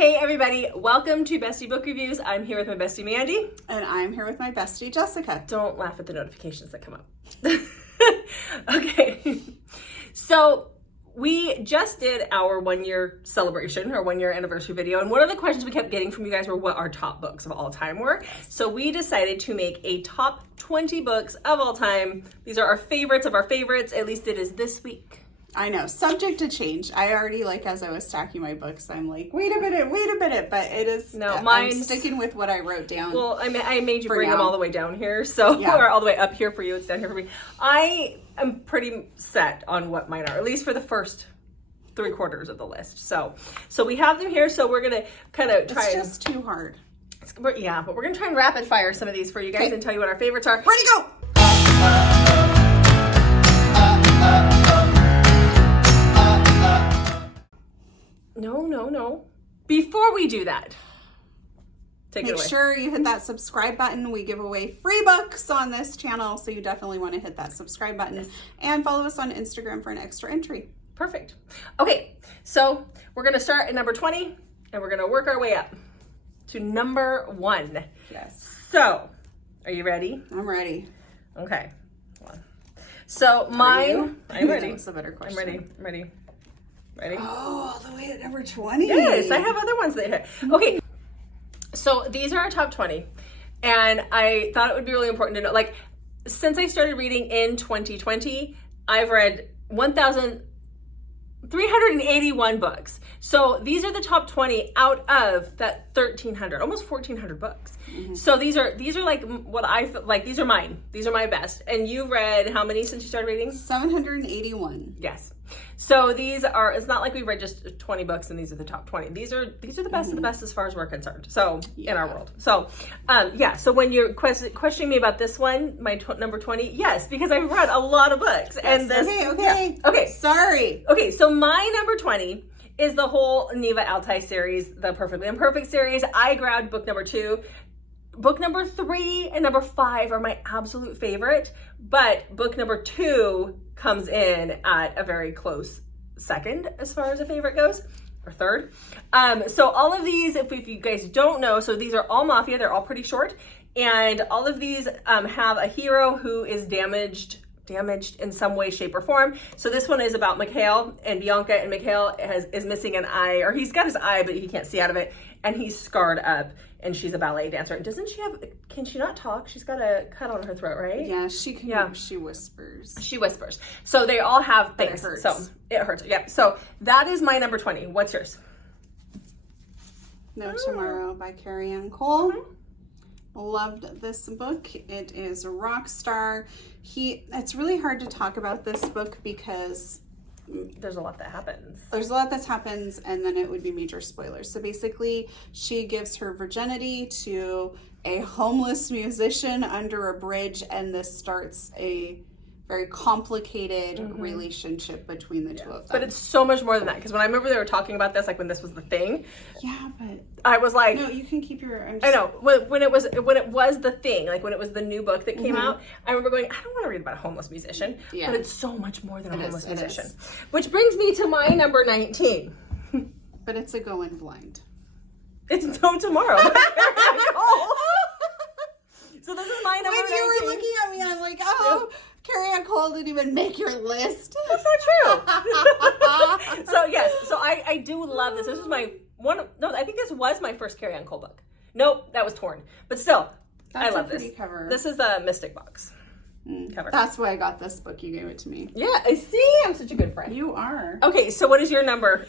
Hey everybody, welcome to Bestie Book Reviews. I'm here with my bestie Mandy. And I'm here with my bestie Jessica. Don't laugh at the notifications that come up. Okay, so we just did our 1 year celebration, our 1 year anniversary video, and one of the questions we kept getting from you guys were what our top books of all time were. So we decided to make a top 20 books of all time. These are our favorites of our favorites, at least it is this week. I know, subject to change. I already, as I was stacking my books, I'm like, wait a minute, but it is, I'm sticking with what I wrote down. Well, I made you bring them all the way down here, so, yeah. Or all the way up here for you, it's down here for me. I am pretty set on what mine are, at least for the first 3/4 of the list. So we have them here, so we're gonna kind of try. It's just too hard. Yeah, but we're gonna try and rapid fire some of these for you guys and tell you what our favorites are. Ready to go! No. Before we do that, make sure you hit that subscribe button. We give away free books on this channel, so you definitely want to hit that subscribe button and follow us on Instagram for an extra entry. Perfect. Okay, so we're going to start at number 20 and we're going to work our way up to number 1. Yes. So, are you ready? I'm ready. Okay. So mine, I'm ready. That's a better question. I'm ready. Ready? Oh, all the way at number 20. Yes, I have other ones that hit. Okay, so these are our top 20. And I thought it would be really important to know, since I started reading in 2020, I've read 1,381 books. So these are the top 20 out of that 1,300, almost 1,400 books. Mm-hmm. So these are like what I feel like. These are mine. These are my best. And you read how many since you started reading? 781. Yes. So these are, it's not like we read just 20 books and these are the top 20. These are the best of the best as far as we're concerned. So in our world. So so when you're questioning me about this one, my number 20, yes, because I've read a lot of books. Yes. And this, okay. Sorry. Okay, so my number 20 is the whole Neva Ali series, the Perfectly Imperfect series. I grabbed book number 2. Book number 3 and number 5 are my absolute favorite, but book number 2 comes in at a very close second as far as a favorite goes, or third. So all of these, if you guys don't know, so these are all Mafia, they're all pretty short, and all of these have a hero who is damaged in some way, shape, or form. So this one is about Mikhail and Bianca, and Mikhail is missing an eye, or he's got his eye, but he can't see out of it, and he's scarred up, and she's a ballet dancer. And can she not talk? She's got a cut on her throat, right? Yeah, she can. Yeah. She whispers. So they all have things. It hurts. So it hurts. Yeah. So that is my number 20. What's yours? No Tomorrow by Karra Chronicles. Mm-hmm. Loved this book. It is a rock star. It's really hard to talk about this book because there's a lot that happens. And then it would be major spoilers. So basically, she gives her virginity to a homeless musician under a bridge, and this starts a very complicated relationship between the two of them. But it's so much more than that, because when I remember they were talking about this, when this was the thing. Yeah, but I was like, no, you can keep your. I know when it was the thing, when it was the new book that came out. I remember going, I don't want to read about a homeless musician, but it's so much more than a homeless musician. Which brings me to my number 19. But it's a Going Blind. It's No Tomorrow. So this is my number 19. When you were looking at me, I'm like, oh. Yep. Karra Chronicles didn't even make your list. That's not true. So yes, so I do love this. This is I think this was my first Karra Chronicles book. Nope, that was Torn. But still, I love this. Cover. This is a Mystic box cover. That's why I got this book. You gave it to me. Yeah, I see. I'm such a good friend. You are. Okay, so what is your number?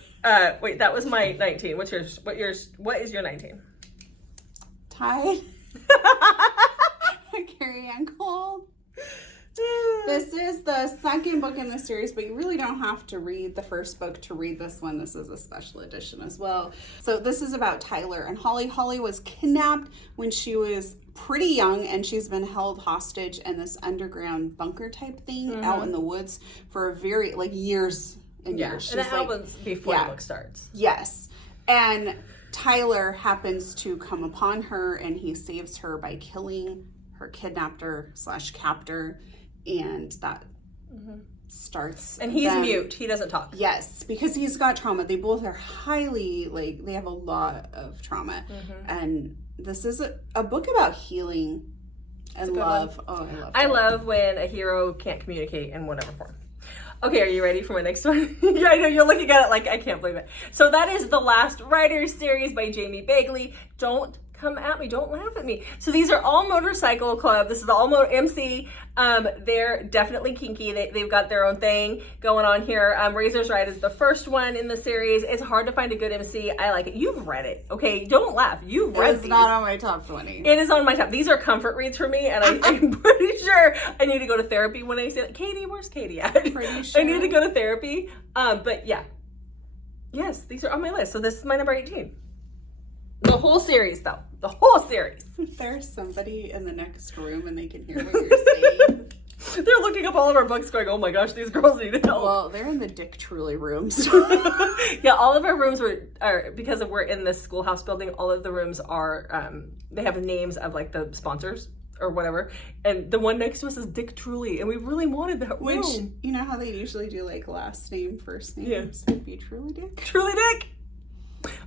Wait, that was my 19. What's yours? What is your 19? Tied. Karra Chronicles. This is the second book in the series, but you really don't have to read the first book to read this one. This is a special edition as well. So this is about Tyler and Holly. Holly was kidnapped when she was pretty young, and she's been held hostage in this underground bunker type thing out in the woods for very years and years. And that happens before the book starts. Yes. And Tyler happens to come upon her, and he saves her by killing her kidnapper/captor, and that starts. And he's mute. He doesn't talk. Yes, because he's got trauma. They both are highly, like, they have a lot of trauma. And this is a book about healing and love. One. Oh, I love it. I love when a hero can't communicate in whatever form. Okay, are you ready for my next one? Yeah, I know, you're looking at it like, I can't believe it. So that is The Last Riders series by Jamie Bagley. Don't come at me, don't laugh at me. So these are all motorcycle club. This is all MC. They're definitely kinky. They've got their own thing going on here. Razor's Ride is the first one in the series. It's hard to find a good MC. I like it. You've read it, okay? Don't laugh. You've read It's not on my top 20. It is on my top. These are comfort reads for me, and I'm pretty sure I need to go to therapy when I say that. Katie, where's Katie at? Pretty sure. I need to go to therapy. But yeah. Yes, these are on my list. So this is my number 18. The whole series, though. The whole series. There's somebody in the next room and they can hear what you're saying. They're looking up all of our books going, oh my gosh, these girls need help. Well, they're in the Dick Truly rooms. Yeah, all of our rooms are because we're in this schoolhouse building, all of the rooms are, they have names of like the sponsors or whatever. And the one next to us is Dick Truly. And we really wanted that room. Which, you know how they usually do like last name, first name? Yeah. Would be Truly Dick? Truly Dick.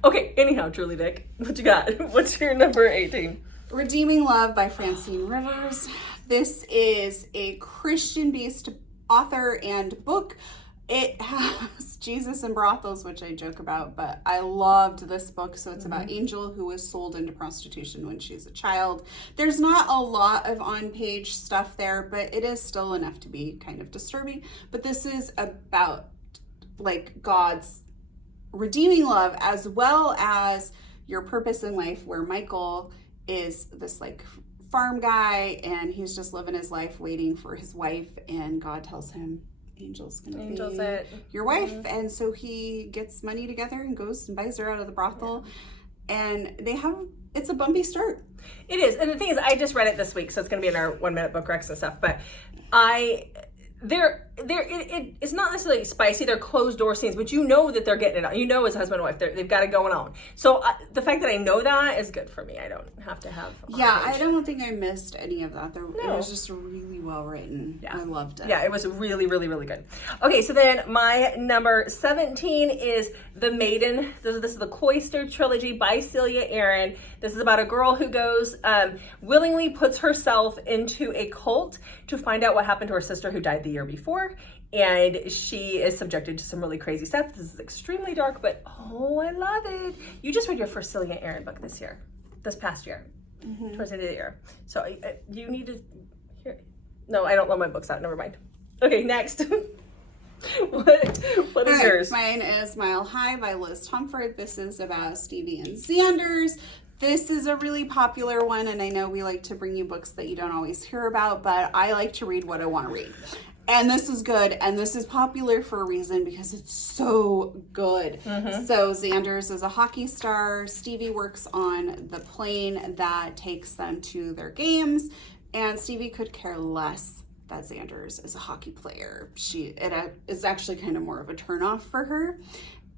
Okay, anyhow, Truly Dick, what you got? What's your number 18? Redeeming Love by Francine Rivers. This is a Christian-based author and book. It has Jesus and brothels, which I joke about, but I loved this book. So it's about Angel, who was sold into prostitution when she's a child. There's not a lot of on-page stuff there, but it is still enough to be kind of disturbing. But this is about like God's redeeming love, as well as your purpose in life, where Michael is this like farm guy and he's just living his life waiting for his wife, and God tells him Angel's gonna be your wife. And so he gets money together and goes and buys her out of the brothel, and it's a bumpy start. It is. And the thing is, I just read it this week, so it's gonna be in our 1 minute book recs and stuff, but it's not necessarily spicy. They're closed door scenes, but you know that they're getting it on. You know, as husband and wife, they've got it going on. So the fact that I know that is good for me. I don't have to have. I don't think I missed any of that. It was just really well written. Yeah. I loved it. Yeah, it was really, really, really good. Okay, so then my number 17 is The Maiden. This is the Cloister Trilogy by Celia Aaron. This is about a girl who goes, willingly puts herself into a cult to find out what happened to her sister who died the year before. And she is subjected to some really crazy stuff. This is extremely dark, but oh, I love it. You just read your first Celia Aaron book this past year, towards the end of the year. So you need to hear. No, I don't love my books out. Never mind. Okay, next. What is yours? Mine is Mile High by Liz Tomford. This is about Stevie and Xanders. This is a really popular one, and I know we like to bring you books that you don't always hear about, but I like to read what I want to read. And this is good, and this is popular for a reason, because it's so good. So Xanders is a hockey star. Stevie works on the plane that takes them to their games, and Stevie could care less that Xanders is a hockey player. It is actually kind of more of a turnoff for her.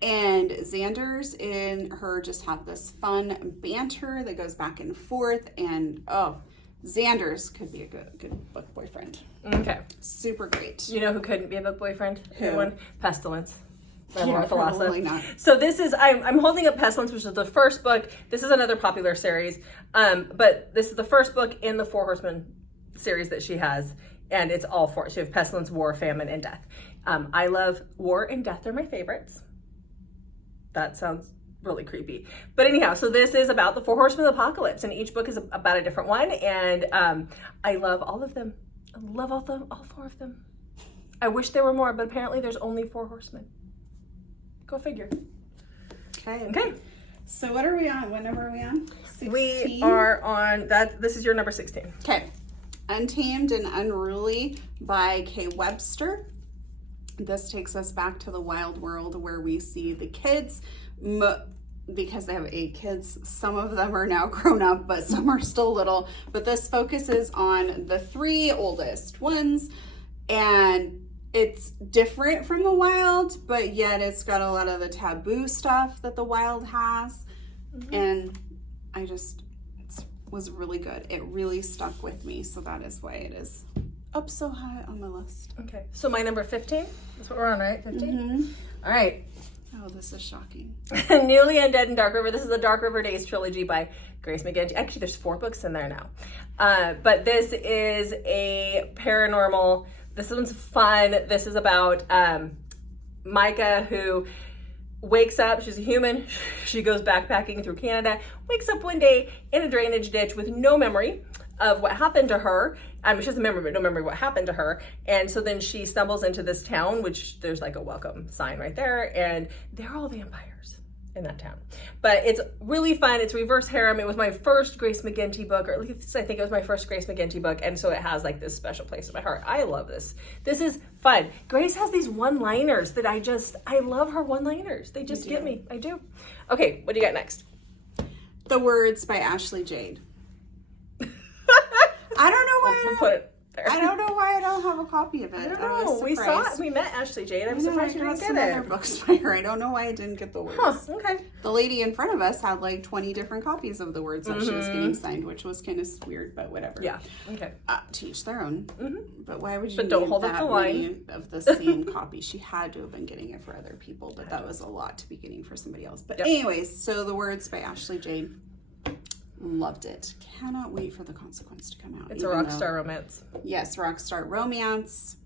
And Xanders and her just have this fun banter that goes back and forth, and Xanders could be a good book boyfriend. Okay. Super great. You know who couldn't be a book boyfriend? Who? Pestilence. Probably not. So this is, I'm holding up Pestilence, which is the first book. This is another popular series. But this is the first book in the Four Horsemen series that she has. And it's all four. She has Pestilence, War, Famine, and Death. I love War and Death. They're my favorites. That sounds really creepy. But anyhow, so this is about the Four Horsemen of the Apocalypse, and each book is about a different one, and I love all of them. I love all four of them. I wish there were more, but apparently there's only 4 horsemen. Go figure. Okay. So what are we on? What number are we on? 16? We are on that. This is your number 16. Okay. Untamed and Unruly by Kay Webster. This takes us back to the wild world where we see the kids, because they have 8 kids. Some of them are now grown up, but some are still little. But this focuses on the 3 oldest ones, and it's different from the wild, but yet it's got a lot of the taboo stuff that the wild has. And it was really good. It really stuck with me, so that is why it is up so high on my list. Okay, so my number 15. That's what we're on, right? 15. Mm-hmm. All right. Oh, this is shocking. Newly Undead in Dark River. This is the Dark River Days trilogy by Grace McGinty. Actually, there's 4 books in there now. But this is a paranormal. This one's fun. This is about Micah, who wakes up. She's a human. She goes backpacking through Canada. Wakes up one day in a drainage ditch with no memory of what happened to her. She has a memory, but no memory of what happened to her. And so then she stumbles into this town, which there's like a welcome sign right there, and they're all vampires in that town. But it's really fun. It's reverse harem. It was my first Grace McGinty book, or at least I think it was my first Grace McGinty book, and so it has like this special place in my heart. I love this. This is fun. Grace has these one-liners that I love her one-liners. They just get me. I do. Okay, what do you got next? The Words by Ashley Jade. I don't know why. We'll put it there. I don't know why I don't have a copy of it. I don't know. We saw it. We met Ashley Jade. I'm surprised you didn't get some it. other books by her. I don't know why I didn't get The Words. Huh, okay. The lady in front of us had like 20 different copies of The Words that she was getting signed, which was kind of weird, but whatever. Yeah. Okay. To each their own. But why would you? But don't need hold up that the line. many of the same copy? She had to have been getting it for other people, but that was a lot to be getting for somebody else. But anyways, so The Words by Ashley Jade. Loved it. Cannot wait for The Consequence to come out. It's a rock star romance. Yes, rock star romance.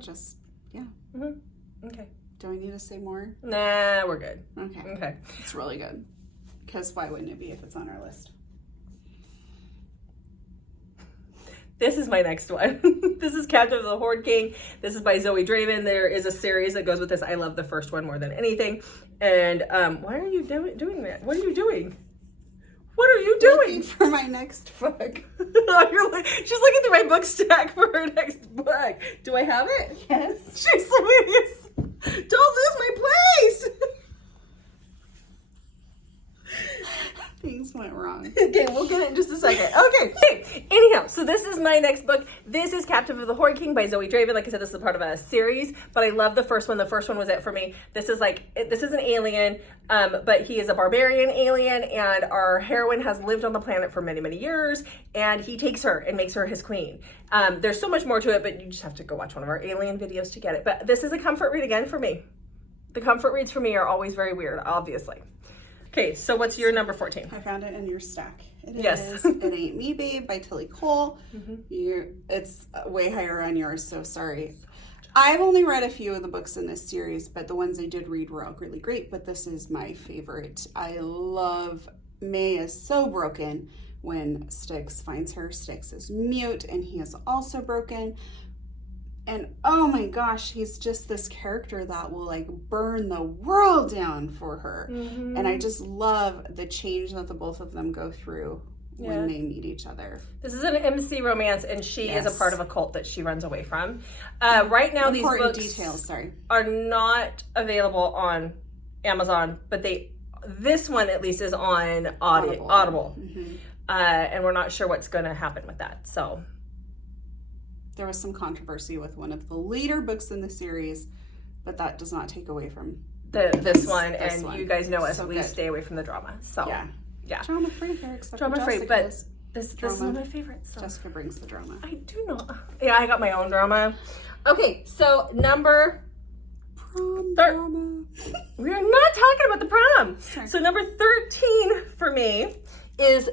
Just, yeah. Okay. Do I need to say more? Nah, we're good. Okay. Okay. It's really good. Because why wouldn't it be if it's on our list? This is my next one. This is Captain of the Horde King. This is by Zoe Draven. There is a series that goes with this. I love the first one more than anything. And why are you doing that? What are you doing? What are you doing? Looking for my next book. She's looking through my book stack for her next book. Do I have it? Yes. She's serious. Don't lose my place. Things went wrong. Okay, we'll get it in just a second. Okay. Anyhow, so this is my next book. This is Captive of the Horde King by Zoe Draven. Like I said, this is part of a series, but I love the first one. The first one was it for me. This is an alien, but he is a barbarian alien, and our heroine has lived on the planet for many, many years, and he takes her and makes her his queen. There's so much more to it, but you just have to go watch one of our alien videos to get it. But this is a comfort read again for me. The comfort reads for me are always very weird, obviously. Okay, so what's your number 14? I found it in your stack. It Yes. is It Ain't Me Babe by Tilly Cole. It's way higher on yours, so sorry. I've only read a few of the books in this series, but the ones I did read were all really great, but this is my favorite. I love May is so broken when Styx finds her. Styx is mute, and he is also broken. And oh my gosh, he's just this character that will like burn the world down for her. And I just love the change that the both of them go through when they meet each other. This is an MC romance, and she is a part of a cult that she runs away from. Right now, these books are not available on Amazon, but this one at least is on Audible. And we're not sure what's going to happen with that. So there was some controversy with one of the later books in the series, but that does not take away from this one. You guys know us, we stay away from the drama. So yeah. Drama free here, except drama free, but this is one of my favorites. So. Jessica brings the drama. I do not. Yeah, I got my own drama. Okay, so number drama. We are not talking about the prom. Sorry. So number 13 for me is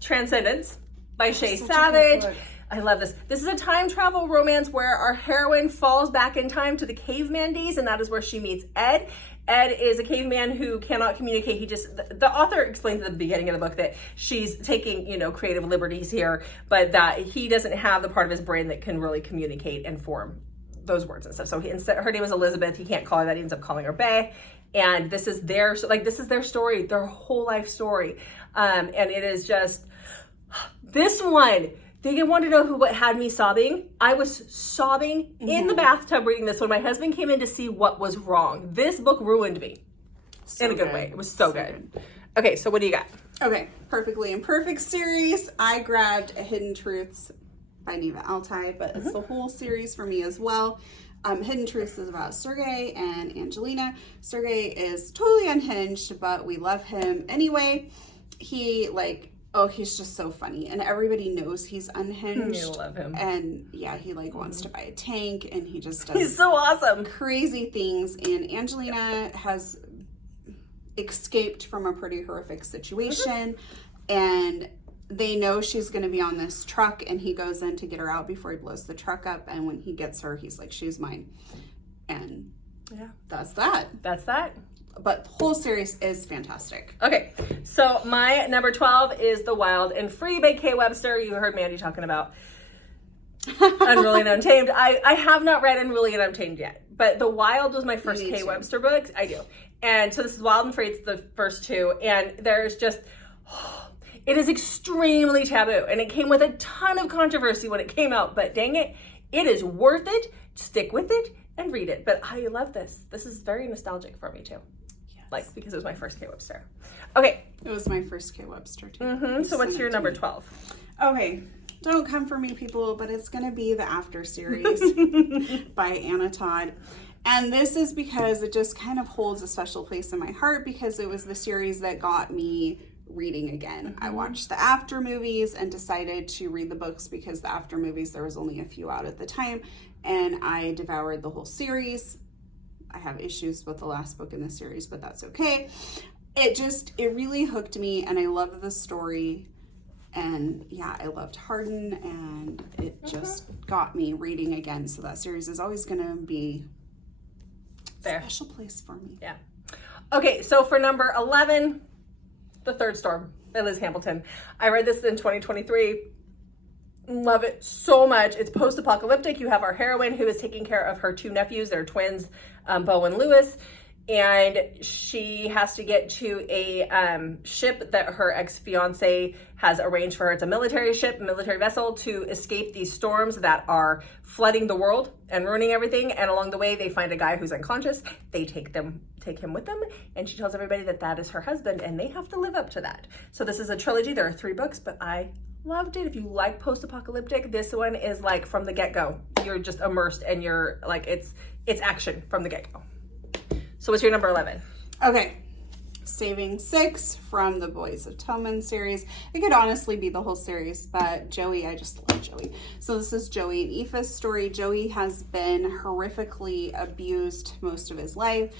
Transcendence by Shea Savage. I love this. This is a time travel romance where our heroine falls back in time to the caveman days, and that is where she meets Ed. Ed is a caveman who cannot communicate. The author explains at the beginning of the book that she's taking, creative liberties here, but that he doesn't have the part of his brain that can really communicate and form those words and stuff. So her name is Elizabeth. He can't call her that. He ends up calling her Bay. And this is their story, their whole life story. And it is just, this one, they want to know what had me sobbing. I was sobbing in the bathtub reading this when my husband came in to see what was wrong. This book ruined me in a good way. It was so good. Okay, so what do you got? Okay, Perfectly Imperfect series. I grabbed Hidden Truths by Neva Ali, but it's the whole series for me as well. Hidden Truths is about Sergei and Angelina. Sergei is totally unhinged, but we love him anyway. He Oh, he's just so funny, and everybody knows he's unhinged. I love him. And yeah, he like wants to buy a tank, and he just does He's so awesome. crazy things. And Angelina has escaped from a pretty horrific situation, and they know she's going to be on this truck, and he goes in to get her out before he blows the truck up. And when he gets her, he's like, she's mine. And yeah, that's that. That's that. But the whole series is fantastic. Okay, so my number 12 is The Wild and Free by Kay Webster. You heard Mandy talking about Unruly and Untamed. I have not read Unruly and Untamed yet, but The Wild was my first Kay Webster book. I do. And so this is Wild and Free. It's the first two. And there's just, it is extremely taboo. And it came with a ton of controversy when it came out, but dang it, it is worth it. Stick with it and read it. But I love this. This is very nostalgic for me too. Like, because it was my first Kay Webster. Okay. It was my first Kay Webster, too. So what's your number 12? Okay. Don't come for me, people, but it's going to be the After series by Anna Todd. And this is because it just kind of holds a special place in my heart, because it was the series that got me reading again. I watched the After movies and decided to read the books, because the After movies, there was only a few out at the time. And I devoured the whole series. I have issues with the last book in the series, but that's okay. It really hooked me, and I love the story. And yeah, I loved Harden, and it just got me reading again. So that series is always going to be a special place for me. Yeah. Okay, so for number 11, The Third Storm by Liz Hamilton. I read this in 2023. Love it so much. It's post-apocalyptic. You have our heroine who is taking care of her two nephews. They're twins, Bo and Lewis. And she has to get to a ship that her ex-fiance has arranged for her. It's a military ship, military vessel, to escape these storms that are flooding the world and ruining everything. And along the way, they find a guy who's unconscious. They take him with them. And she tells everybody that that is her husband, and they have to live up to that. So this is a trilogy. There are 3 books, but I loved it. If you like post-apocalyptic, this one is like from the get-go. You're just immersed, and you're like, it's action from the get-go. So what's your number 11? Okay. Saving 6 from the Boys of Toan series. It could honestly be the whole series, but Joey, I just love Joey. So this is Joey and Aoife's story. Joey has been horrifically abused most of his life,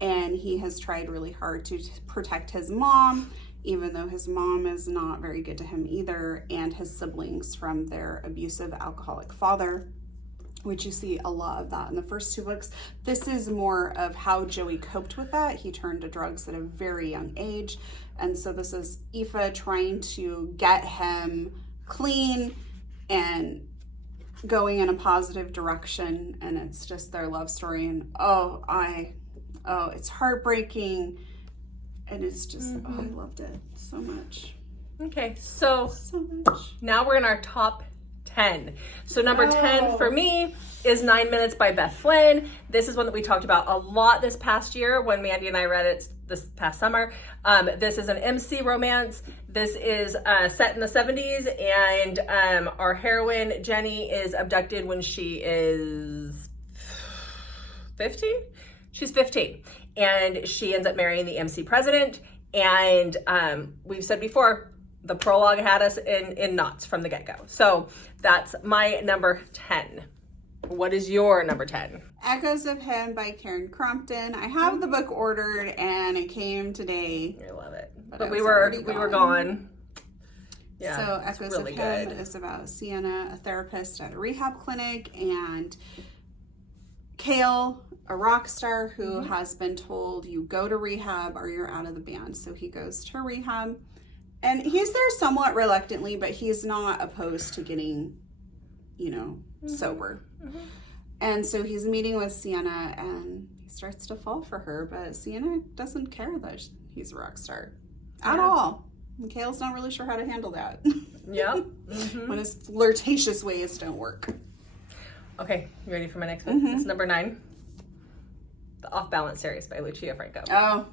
and he has tried really hard to protect his mom, even though his mom is not very good to him either, and his siblings from their abusive alcoholic father, which you see a lot of that in the first 2 books. This is more of how Joey coped with that. He turned to drugs at a very young age. And so this is Aoife trying to get him clean and going in a positive direction. And it's just their love story. And it's heartbreaking. And it's just, I loved it so much. Okay, so much. Now we're in our top 10. So number 10 for me is 9 Minutes by Beth Flynn. This is one that we talked about a lot this past year when Mandy and I read it this past summer. This is an MC romance. This is set in the 70s, and our heroine, Jenny, is abducted when she is 15? She's 15. And she ends up marrying the MC president. And we've said before, the prologue had us in knots from the get-go. So that's my number 10. What is your number 10? Echoes of Him by Karra Crompton. I have the book ordered, and it came today. I love it. But we were gone. Yeah, so Echoes really of Him good. is about Sienna, a therapist at a rehab clinic, and Kale, a rock star who has been told, you go to rehab or you're out of the band. So he goes to rehab, and he's there somewhat reluctantly, but he's not opposed to getting, sober. And so he's meeting with Sienna, and he starts to fall for her, but Sienna doesn't care that he's a rock star at all. And Kale's not really sure how to handle that. Yeah. When his flirtatious ways don't work. Okay, you ready for my next one? It's number 9. The Off Balance series by Lucha Franco. Oh.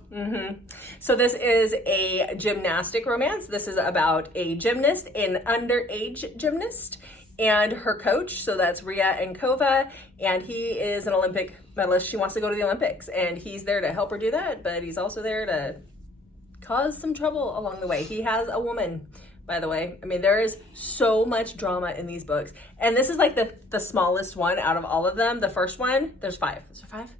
So this is a gymnastic romance. This is about a gymnast, an underage gymnast, and her coach. So that's Ria Ankova, and he is an Olympic medalist. She wants to go to the Olympics, and he's there to help her do that, but he's also there to cause some trouble along the way. He has a woman by the way. I mean, there is so much drama in these books. And this is like the smallest one out of all of them. The first one, there's 5. Is there 5?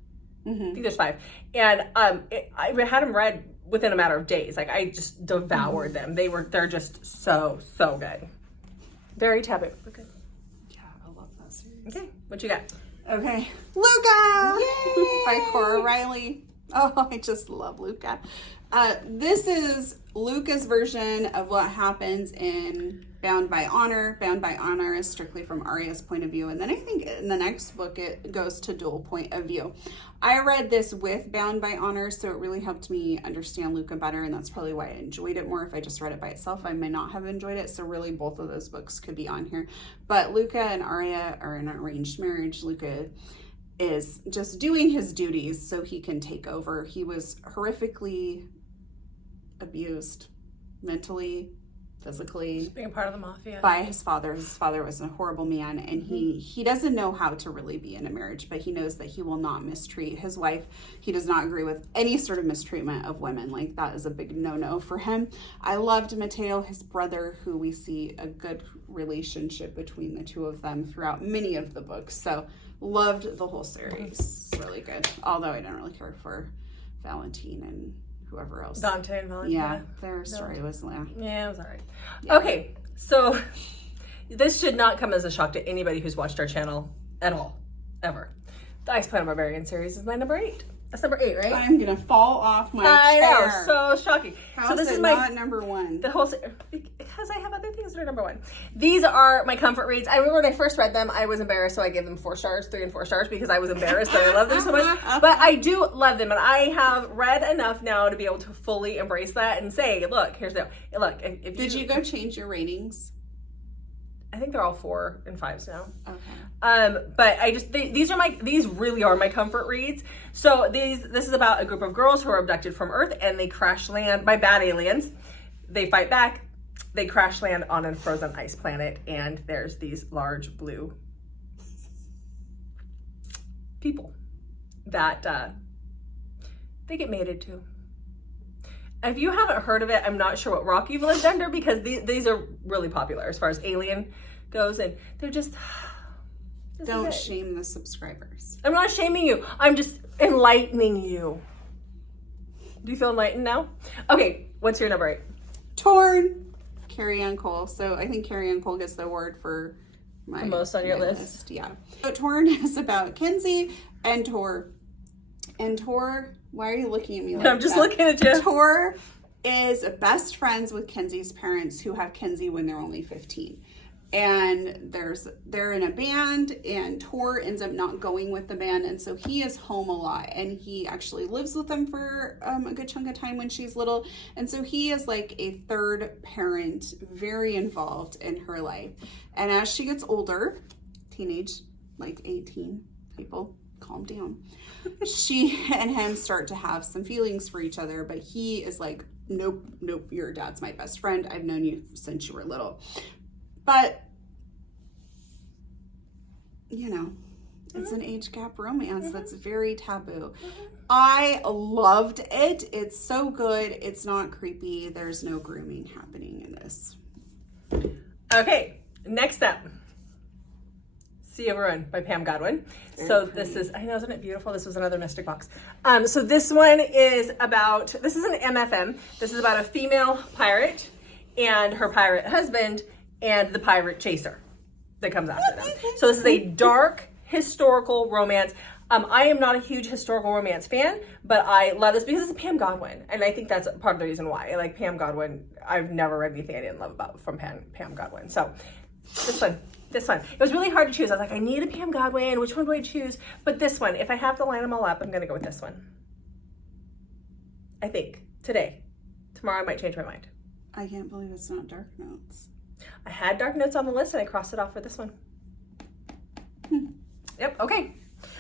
Mm-hmm. I think there's 5. And I had them read within a matter of days. Like, I just devoured them. They're just so good. Very taboo, but good. Yeah, I love that series. Okay, what you got? Okay, Luca! Yay! By Karra Riley. Oh, I just love Luca. This is Luca's version of what happens in Bound by Honor. Bound by Honor is strictly from Arya's point of view. And then I think in the next book, it goes to dual point of view. I read this with Bound by Honor, so it really helped me understand Luca better. And that's probably why I enjoyed it more. If I just read it by itself, I may not have enjoyed it. So really both of those books could be on here. But Luca and Arya are in an arranged marriage. Luca is just doing his duties so he can take over. He was horrifically abused mentally, physically, Just being a part of the mafia. by his father. His father was a horrible man, and he doesn't know how to really be in a marriage, but he knows that he will not mistreat his wife. He does not agree with any sort of mistreatment of women. Like, that is a big no-no for him. I loved Matteo, his brother, who we see a good relationship between the two of them throughout many of the books. So loved the whole series. Really good. Although I didn't really care for Valentine and whoever else. Dante and Valentine. Yeah, their story was Yeah, it was all right. Yeah. Okay, so this should not come as a shock to anybody who's watched our channel at all, ever. The Ice Plan Barbarian series is my number 8. That's number 8, right? I'm gonna fall off my I chair. know, so shocking. How so is this it is my not number 1? the whole because I have other things that are number 1. These are my comfort reads. I remember when I first read them, I was embarrassed, so I gave them 4 stars, 3 and 4 stars, because I was embarrassed that I love them so much. But I do love them, and I have read enough now to be able to fully embrace that and say, look, here's the look. If Did you go change your ratings? I think they're all 4 and 5s now. Okay. But I just these really are my comfort reads. So this is about a group of girls who are abducted from Earth, and they crash land by bad aliens. They fight back. They crash land on a frozen ice planet, and there's these large blue people that they get mated to. If you haven't heard of it, I'm not sure what rock you've lived under, because these are really popular as far as Alien goes, and they're just... Don't shame the subscribers. I'm not shaming you. I'm just enlightening you. Do you feel enlightened now? Okay, what's your number 8? Torn. Carrie Ann Cole. So I think Carrie Ann Cole gets the award for the most on your list. Yeah. So Torn is about Kenzie and Tor. And Tor, why are you looking at me like that? I'm just looking at you. Tor is best friends with Kenzie's parents, who have Kenzie when they're only 15. And they're in a band, and Tor ends up not going with the band, and so he is home a lot, and he actually lives with them for a good chunk of time when she's little, and so he is like a third parent, very involved in her life. And as she gets older, teenage, like 18, people, calm down. She and him start to have some feelings for each other, but he is like, nope, your dad's my best friend. I've known you since you were little. But, you know, it's an age gap romance that's very taboo. I loved it. It's so good. It's not creepy. There's no grooming happening in this. Okay, next up. Sea of Ruin by Pam Godwin. So this is, I know, isn't it beautiful? This was another Mystic Box. So this one is about, this is an MFM. This is about a female pirate and her pirate husband and the pirate chaser that comes after them. So this is a dark historical romance. I am not a huge historical romance fan, but I love this because it's Pam Godwin. And I think that's part of the reason why. I like Pam Godwin. I've never read anything I didn't love about from Pam Godwin. So this one. It was really hard to choose. I was like, I need a Pam Godwin. Which one do I choose? But this one, if I have to line them all up, I'm going to go with this one. I think. Today. Tomorrow I might change my mind. I can't believe it's not Dark Notes. I had Dark Notes on the list and I crossed it off for this one. Yep, okay.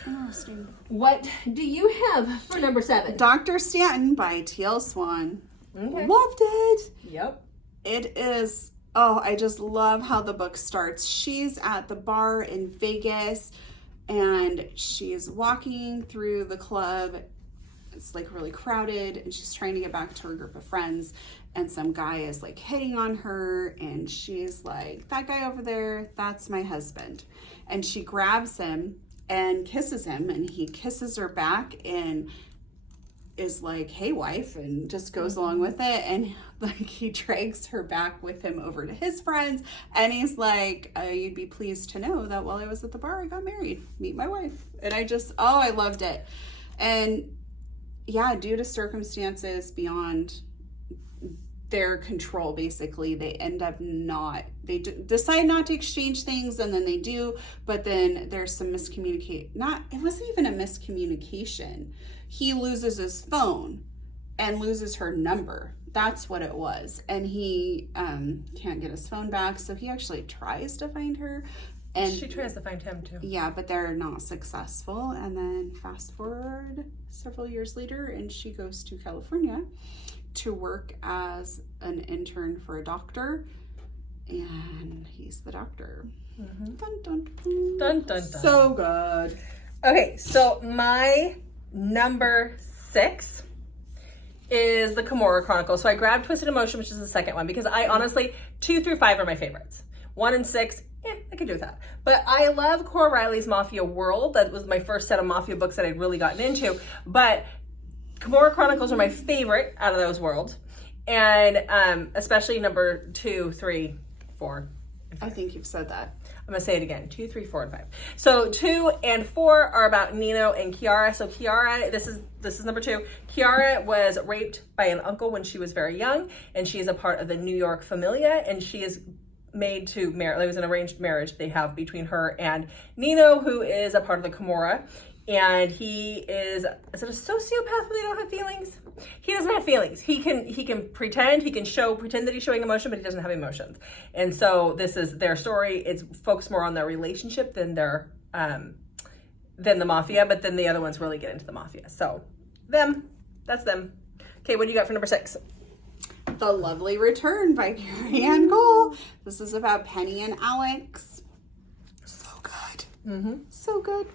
Interesting. What do you have for number 7? Dr. Stanton by T.L. Swan. Okay. Loved it. Yep. It is, oh, I just love how the book starts. She's at the bar in Vegas, and she's walking through the club, it's like really crowded, and she's trying to get back to her group of friends, and some guy is like hitting on her, and she's like, that guy over there, that's my husband. And she grabs him and kisses him, and he kisses her back and is like, hey wife, and just goes along with it. And like he drags her back with him over to his friends, and he's like, you'd be pleased to know that while I was at the bar I got married, meet my wife. And I loved it. And yeah, due to circumstances beyond their control, basically, they end up decide not to exchange things, and then they do, but then there's some it wasn't even a miscommunication. He loses his phone and loses her number. That's what it was. And he can't get his phone back, so he actually tries to find her. And she tries to find him too. Yeah, but they're not successful. And then fast forward several years later, and she goes to California to work as an intern for a doctor, and he's the doctor. Mm-hmm. Dun, dun, dun. Dun, dun, dun. So good. Okay, so my number 6 is the Karra Chronicles. So I grabbed Twisted Emotion, which is the second one, because I honestly, 2 through 5 are my favorites. 1 and 6, I could do with that. But I love Cora Riley's Mafia World. That was my first set of Mafia books that I'd really gotten into. But Karra Chronicles are my favorite out of those worlds. And especially number 2, 3, 4. I think you've said that. I'm gonna say it again, 2, 3, 4, and 5. So 2 and 4 are about Nino and Kiara. So Kiara, this is number 2. Kiara was raped by an uncle when she was very young, and she is a part of the New York Familia, and she is made to marry. It was an arranged marriage they have between her and Nino, who is a part of the Camorra. And he is it a sociopath when they don't have feelings? He doesn't have feelings. He can pretend that he's showing emotion, but he doesn't have emotions. And so this is their story. It's focused more on their relationship than the Mafia, but then the other ones really get into the Mafia. So that's them. Okay, what do you got for number 6? The Lovely Return by Carrie Ann Cole. This is about Penny and Alex. So good. Mm-hmm. So good.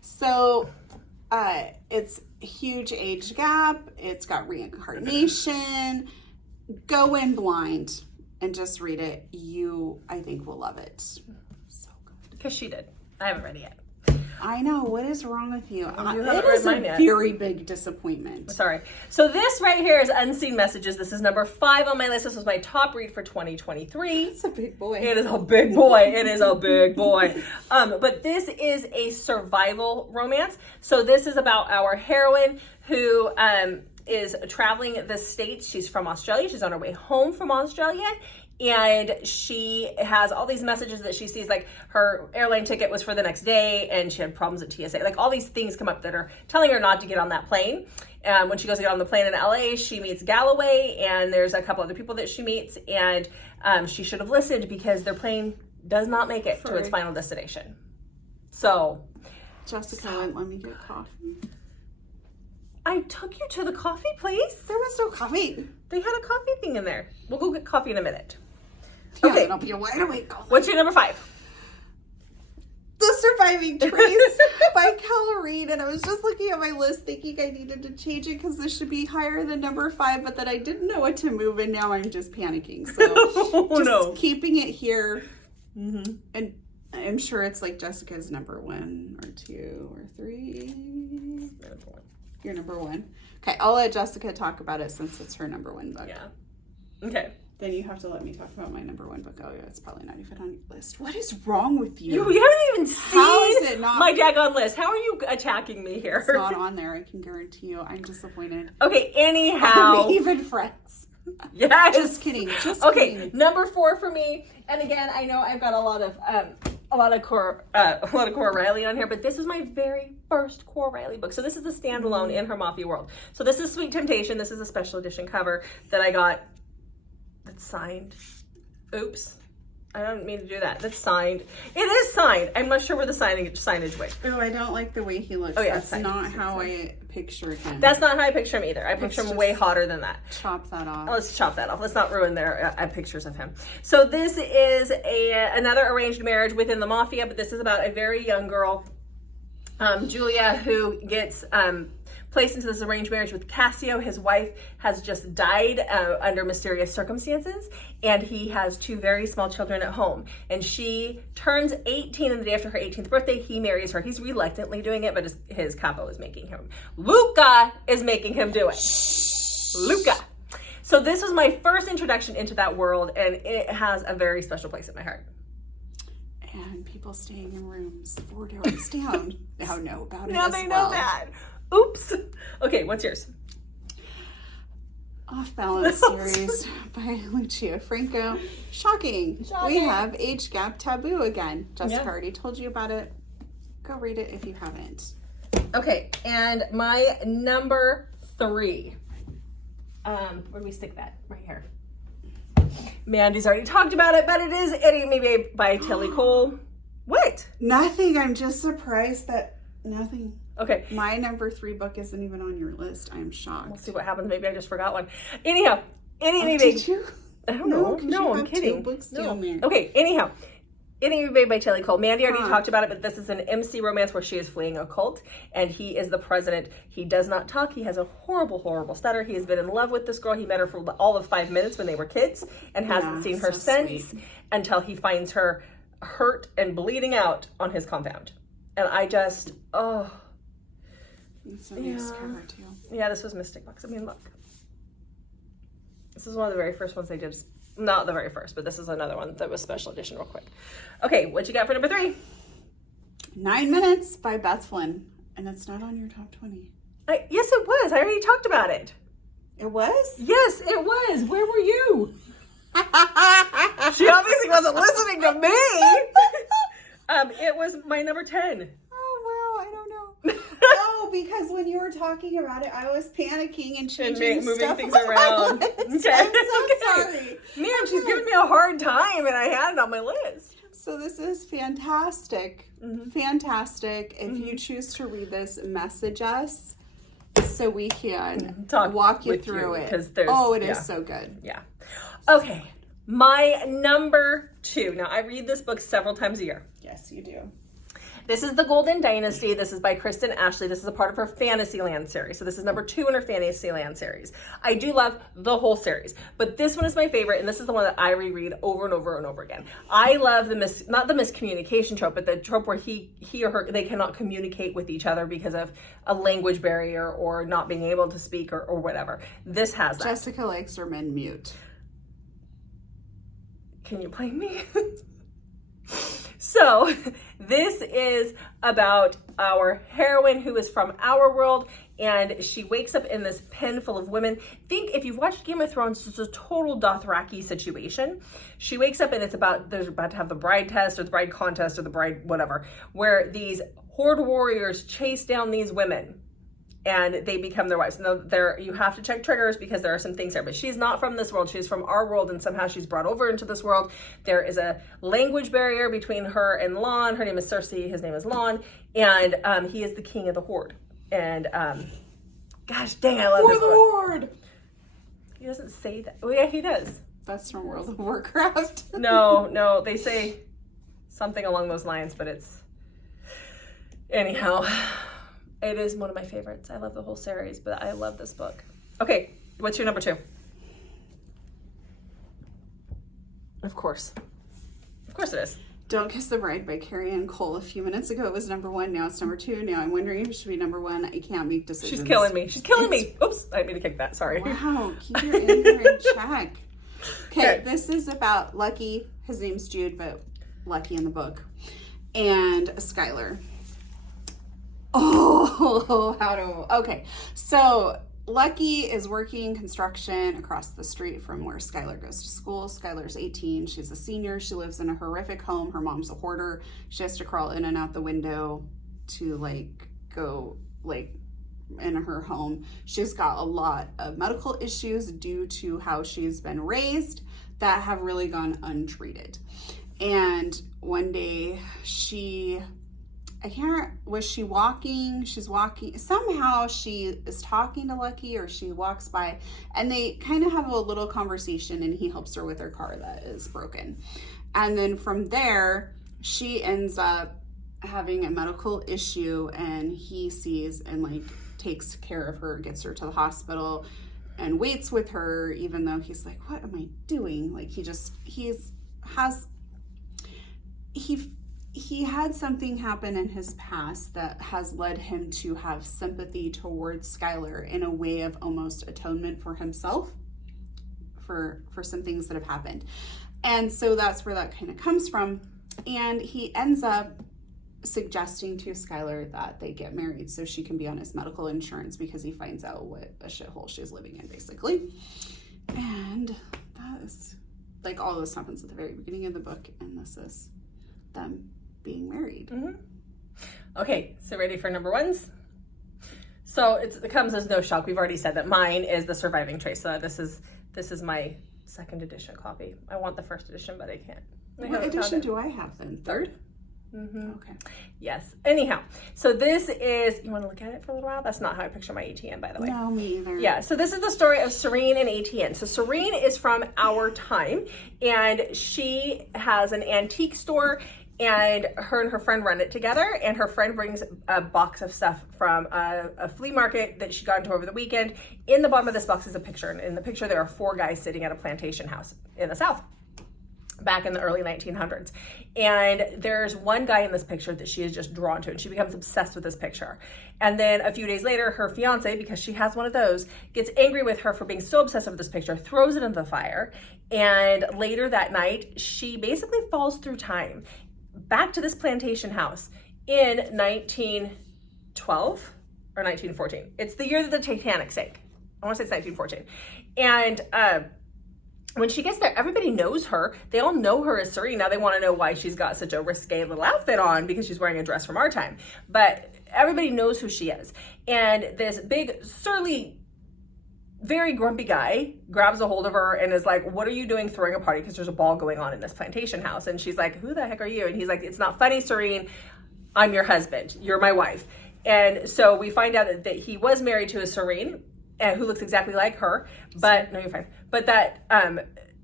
So it's a huge age gap. It's got reincarnation. Go in blind and just read it. I think, will love it. So good. Because she did. I haven't read it yet. I know. What is wrong with you? It is a very big disappointment. Sorry. So this right here is Unseen Messages. This is number 5 on my list. This was my top read for 2023. It's a big boy. It is a big boy. It is a big boy. But this is a survival romance. So this is about our heroine who is traveling the States. She's from Australia. She's on her way home from Australia. And she has all these messages that she sees, like her airline ticket was for the next day and she had problems at TSA. Like all these things come up that are telling her not to get on that plane. When she goes to get on the plane in LA, she meets Galloway, and there's a couple other people that she meets, and she should have listened because their plane does not make it to its final destination. So Jessica wouldn't let me get coffee. I took you to the coffee place. There was no coffee. They had a coffee thing in there. We'll go get coffee in a minute. Yeah, okay. I'll be a wide awake. What's your number 5? The Surviving Trilogy by Cal Reed. And I was just looking at my list thinking I needed to change it because this should be higher than number 5, but then I didn't know what to move, and now I'm just panicking. So keeping it here. Mm-hmm. And I'm sure it's like Jessica's number 1 or 2 or 3. Number 1. Your number 1. Okay, I'll let Jessica talk about it since it's her number 1 book. Yeah. Okay. Then you have to let me talk about my number 1 book. Oh yeah, it's probably not even on your list. What is wrong with you? You haven't even seen How is it not? My daggone list. How are you attacking me here? It's not on there. I can guarantee you. I'm disappointed. Okay, anyhow. Even friends. Yes. Just kidding. Okay, number 4 for me. And again, I know I've got a lot of Cora Riley on here, but this is my very first Cora Riley book. So this is the standalone in her Mafia world. So this is Sweet Temptation. This is a special edition cover that I got that's signed. Oops. I don't mean to do that. That's signed. It is signed. I'm not sure where the signage went. Oh, I don't like the way he looks. Oh, yeah, that's not how I pictured him. That's not how I picture him either. I picture him way hotter than that. Chop that off. Let's chop that off. Let's not ruin their pictures of him. So this is another arranged marriage within the Mafia, but this is about a very young girl, Julia, who gets placed into this arranged marriage with Cassio. His wife has just died under mysterious circumstances, and he has 2 very small children at home. And she turns 18, and the day after her 18th birthday, he marries her. He's reluctantly doing it, but his capo is making him. Luca is making him do it. Luca. So this was my first introduction into that world, and it has a very special place in my heart. And people staying in rooms 4 doors down now know about it. Now they know that. Oops. Okay, what's yours? Off Balance series by Lucha Franco. Shocking. We have Age Gap Taboo again. Jessica already told you about it. Go read it if you haven't. Okay, and my number 3. Where do we stick that? Right here. Mandy's already talked about it, but it is Ain't Me Babe by Tilly Cole. What? Nothing. I'm just surprised that nothing. Okay. My number 3 book isn't even on your list. I'm shocked. We'll see what happens. Maybe I just forgot one. Anyhow, Ain't Me Babe. Did you? I don't know. No, I'm kidding. Okay, anyhow. Ain't Me Babe by Tilly Cole. Mandy already talked about it, but this is an MC romance where she is fleeing a cult, and he is the president. He does not talk. He has a horrible, horrible stutter. He has been in love with this girl. He met her for all of 5 minutes when they were kids and hasn't seen her since until he finds her hurt and bleeding out on his compound. And I just, It's a nice cover, too. Yeah, this was Mystic Books. I mean, look. This is one of the very first ones they did. Not the very first, but this is another one that was special edition real quick. Okay, what you got for number 3? 9 Minutes by Beth Flynn. And it's not on your top 20. Yes, it was. I already talked about it. It was? Yes, it was. Where were you? She obviously wasn't listening to me. It was my number 10. Oh, wow. I don't know. No, because when you were talking about it, I was panicking and changing moving stuff things on around. my list. Okay. I'm so sorry. Man, she's giving me a hard time, and I had it on my list. So this is fantastic. Fantastic. If you choose to read this, message us so we can walk you through it. It is so good. Yeah. Okay. My number 2. Now, I read this book several times a year. Yes, you do. This is the Golden Dynasty. This is by Kristen Ashley. This is a part of her Fantasyland series. So this is number 2 in her Fantasyland series. I do love the whole series, but this one is my favorite, and this is the one that I reread over and over and over again. I love not the miscommunication trope, but the trope where he or her, they cannot communicate with each other because of a language barrier or not being able to speak or whatever. This has that. Jessica likes her men mute. Can you blame me? So this is about our heroine who is from our world, and she wakes up in this pen full of women. Think, if you've watched Game of Thrones, it's a total Dothraki situation. She wakes up and there's about to have the bride test or the bride contest or the bride whatever, where these Horde warriors chase down these women and they become their wives. Now, you have to check triggers because there are some things there, but she's not from this world. She's from our world, and somehow she's brought over into this world. There is a language barrier between her and Lon. Her name is Cersei. His name is Lon, and he is the king of the Horde. And gosh dang, I love this the Horde. He doesn't say that. Oh yeah, he does. That's from World of Warcraft. No, they say something along those lines, but it's anyhow. It is one of my favorites. I love the whole series, but I love this book. Okay, what's your number 2? Of course it is. Don't Kiss the Bride by Carrie Ann Cole. A few minutes ago it was number 1, now it's number 2. Now I'm wondering if it should be number 1. I can't make decisions. She's killing me. Oops, I didn't mean to kick that, sorry. Wow, keep your anger in check. Okay, this is about Lucky. His name's Jude, but Lucky in the book. And Skylar. Okay, so Lucky is working construction across the street from where Skylar goes to school. Skylar's 18. She's a senior. She lives in a horrific home. Her mom's a hoarder. She has to crawl in and out the window to go in her home. She's got a lot of medical issues due to how she's been raised that have really gone untreated. And one day she's walking, somehow she is talking to Lucky, or she walks by, and they kind of have a little conversation, and he helps her with her car that is broken. And then from there, she ends up having a medical issue, and he sees and takes care of her, gets her to the hospital, and waits with her, even though he's like, what am I doing? Like, he had something happen in his past that has led him to have sympathy towards Skylar in a way of almost atonement for himself for some things that have happened. And so that's where that kind of comes from. And he ends up suggesting to Skylar that they get married so she can be on his medical insurance, because he finds out what a shithole she's living in, basically. And that is, like, all this happens at the very beginning of the book, and this is them being married. Okay, so ready for number ones? So it comes as no shock. We've already said that mine is the Surviving Trilogy. So this is my second edition copy. I want the first edition, but I can't. What edition do I have then? Third? Okay. Yes. Anyhow, so this is, you want to look at it for a little while? That's not how I picture my ATN, by the way. No, me either. Yeah, so this is the story of Serene and ATN. So Serene is from our time, and she has an antique store, and her friend run it together, and her friend brings a box of stuff from a flea market that she got into over the weekend. In the bottom of this box is a picture, and in the picture there are 4 guys sitting at a plantation house in the South back in the early 1900s. And there's one guy in this picture that she is just drawn to, and she becomes obsessed with this picture. And then a few days later, her fiance, because she has one of those, gets angry with her for being so obsessed with this picture, throws it into the fire. And later that night, she basically falls through time back to this plantation house in 1912 or 1914. It's the year that the Titanic sank. I want to say it's 1914. And when she gets there, everybody knows her. They all know her as Serene. Now they want to know why she's got such a risque little outfit on, because she's wearing a dress from our time. But everybody knows who she is. And this big, surly, very grumpy guy grabs a hold of her and is like, what are you doing throwing a party? Because there's a ball going on in this plantation house. And she's like, who the heck are you? And he's like, it's not funny, Serene. I'm your husband. You're my wife. And so we find out that he was married to a Serene, who looks exactly like her, but no, you're fine. But that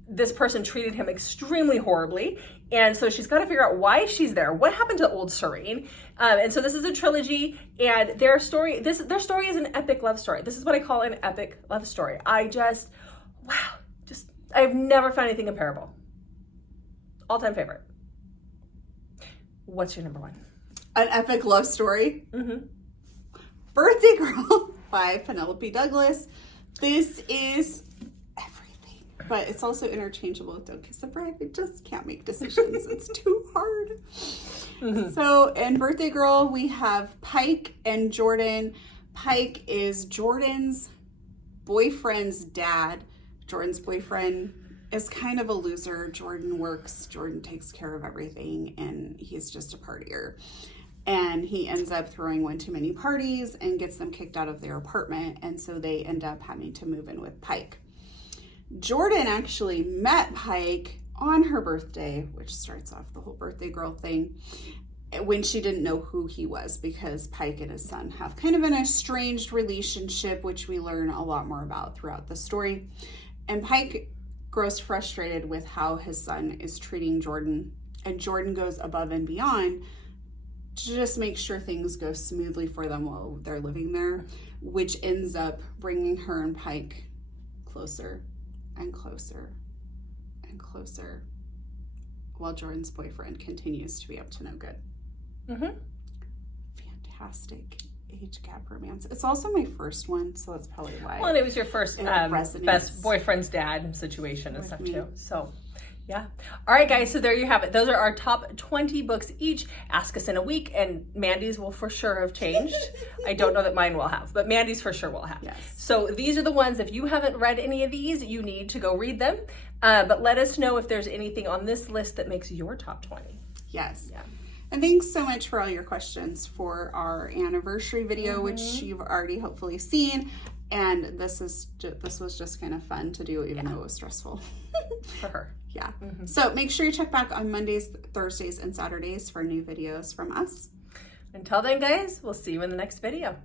this person treated him extremely horribly, and so she's got to figure out why she's there. What happened to old Serene? And so this is a trilogy, and their story is an epic love story. This is what I call an epic love story. I've never found anything comparable. All-time favorite. What's your number one? An epic love story. Birthday Girl by Penelope Douglas. This is everything, but it's also interchangeable with Don't Kiss the Bride. I just can't make decisions. It's too hard. So in Birthday Girl, we have Pike and Jordan. Pike is Jordan's boyfriend's dad. Jordan's boyfriend is kind of a loser. Jordan works, Jordan takes care of everything, and he's just a partier. And he ends up throwing one too many parties and gets them kicked out of their apartment. And so they end up having to move in with Pike. Jordan actually met Pike on her birthday, which starts off the whole Birthday Girl thing, when she didn't know who he was, because Pike and his son have kind of an estranged relationship, which we learn a lot more about throughout the story. And Pike grows frustrated with how his son is treating Jordan, and Jordan goes above and beyond to just make sure things go smoothly for them while they're living there, which ends up bringing her and Pike closer and closer and closer, while Jordan's boyfriend continues to be up to no good. Fantastic age gap romance. It's also my first one, so that's probably why. Well, and it was your first best boyfriend's dad situation and stuff too. So yeah. All right, guys. So there you have it. Those are our top 20 books each. Ask us in a week, and Mandy's will for sure have changed. I don't know that mine will have, but Mandy's for sure will have. Yes. So these are the ones. If you haven't read any of these, you need to go read them. But let us know if there's anything on this list that makes your top 20. Yes. Yeah. And thanks so much for all your questions for our anniversary video, which you've already hopefully seen. And this was just kind of fun to do, even though it was stressful. For her. Yeah. So make sure you check back on Mondays, Thursdays, and Saturdays for new videos from us. Until then, guys, we'll see you in the next video.